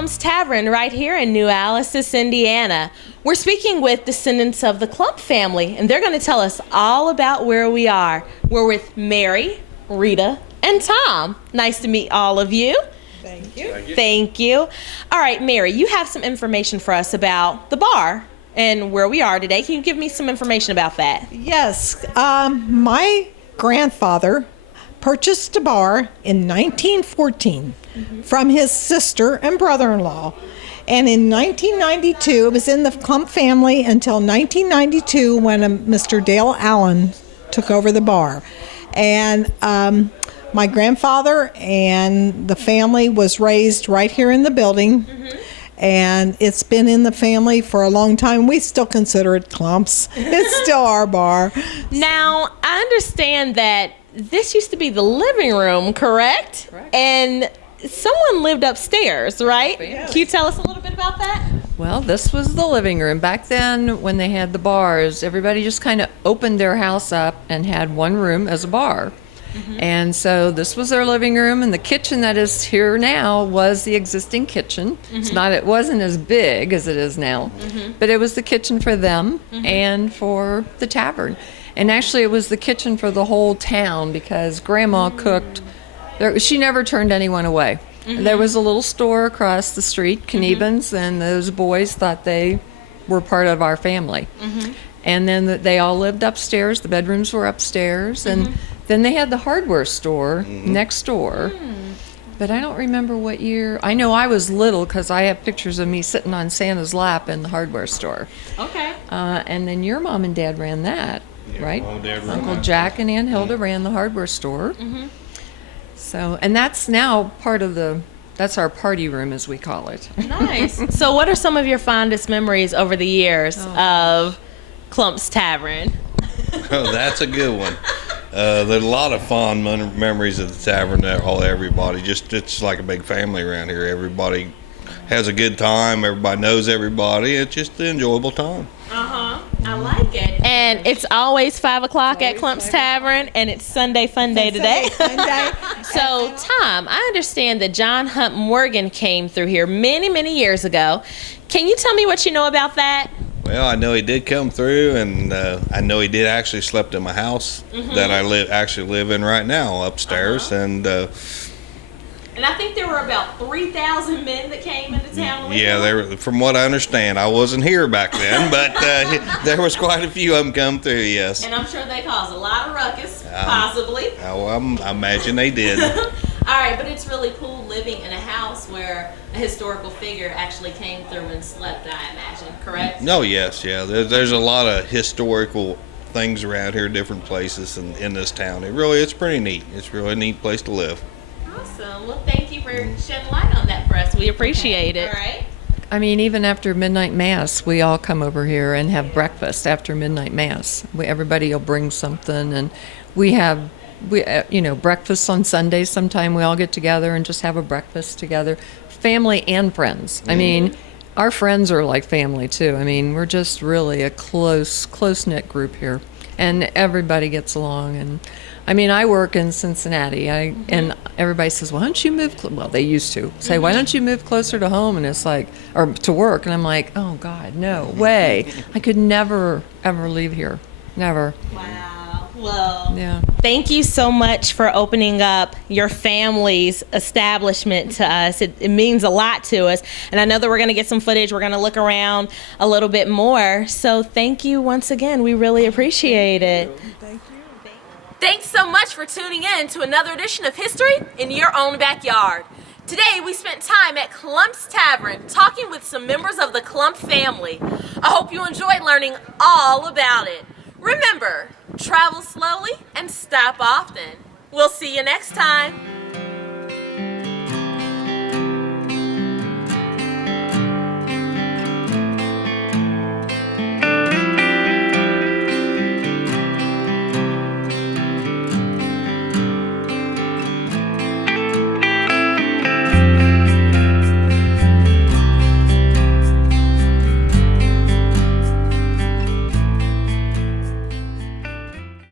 Clump's Tavern right here in New Alsace, Indiana. We're speaking with descendants of the Clump family, and they're going to tell us all about where we are. We're with Mary, Rita, and Tom. Nice to meet all of you. Thank you. Thank you. All right, Mary, you have some information for us about the bar and where we are today. Can you give me some information about that? Yes, my grandfather purchased a bar in 1914 from his sister and brother-in-law. And in 1992, it was in the Clump family until 1992 when Mr. Dale Allen took over the bar. And my grandfather and the family was raised right here in the building. And it's been in the family for a long time. We still consider it Clump's. It's still our bar. Now, I understand that this used to be the living room, correct? Correct. And someone lived upstairs, right? Yes. Can you tell us a little bit about that? Well, this was the living room. Back then, when they had the bars, everybody just kind of opened their house up and had one room as a bar. And so this was their living room, and the kitchen that is here now was the existing kitchen. It wasn't as big as it is now, but it was the kitchen for them and for the tavern. And actually, it was the kitchen for the whole town because Grandma cooked. She never turned anyone away. There was a little store across the street, Knieben's, and those boys thought they were part of our family. And then they all lived upstairs. The bedrooms were upstairs. And then they had the hardware store next door. But I don't remember what year. I know I was little because I have pictures of me sitting on Santa's lap in the hardware store. Okay. And then your mom and dad ran that, right? Mom and Dad ran Uncle that. Jack and Aunt Hilda ran the hardware store. So, and that's now part of that's our party room, as we call it. Nice. So what are some of your fondest memories over the years of Clump's Tavern? Oh, that's a good one. There's a lot of fond memories of the tavern. Everybody, it's like a big family around here. Everybody has a good time. Everybody knows everybody. It's just an enjoyable time. I like it. And it's always 5 o'clock at Clump's Tavern, and it's Sunday Fun Day today. Sunday. So, Tom, I understand that John Hunt Morgan came through here many, many years ago. Can you tell me what you know about that? Well, I know he did come through, and I know he did actually slept in my house that I live in right now upstairs, And I think there were about 3,000 men that came into town with him. from what I understand, I wasn't here back then, but there was quite a few of them come through. Yes. And I'm sure they caused a lot of ruckus, possibly. I imagine they did. All right, but it's really cool living in a house where a historical figure actually came through and slept, I imagine, correct? No, yes, yeah. There's a lot of historical things around here, different places in this town. It's pretty neat. It's really a neat place to live. Awesome. Well, thank you for shedding light on that for us. We appreciate it. All right. I mean, even after midnight mass, we all come over here and have breakfast after midnight mass. Everybody will bring something, and we have breakfast on Sundays. Sometime we all get together and just have a breakfast together, family and friends. I mean, our friends are like family too. I mean, we're just really a close-knit group here, and everybody gets along. And I mean, I work in Cincinnati, and everybody says, "Why don't you move?" Well, they used to say, "Why don't you move closer to home?" And it's like, or to work, and I'm like, "Oh God, no way! I could never ever leave here, never." Wow. Well, Yeah. thank you so much for opening up your family's establishment to us. It means a lot to us. And I know that we're going to get some footage. We're going to look around a little bit more. So thank you once again. We really appreciate it. Thank you. Thanks so much for tuning in to another edition of History in Your Own Backyard. Today we spent time at Clump's Tavern talking with some members of the Clump family. I hope you enjoyed learning all about it. Remember, travel slowly and stop often. We'll see you next time.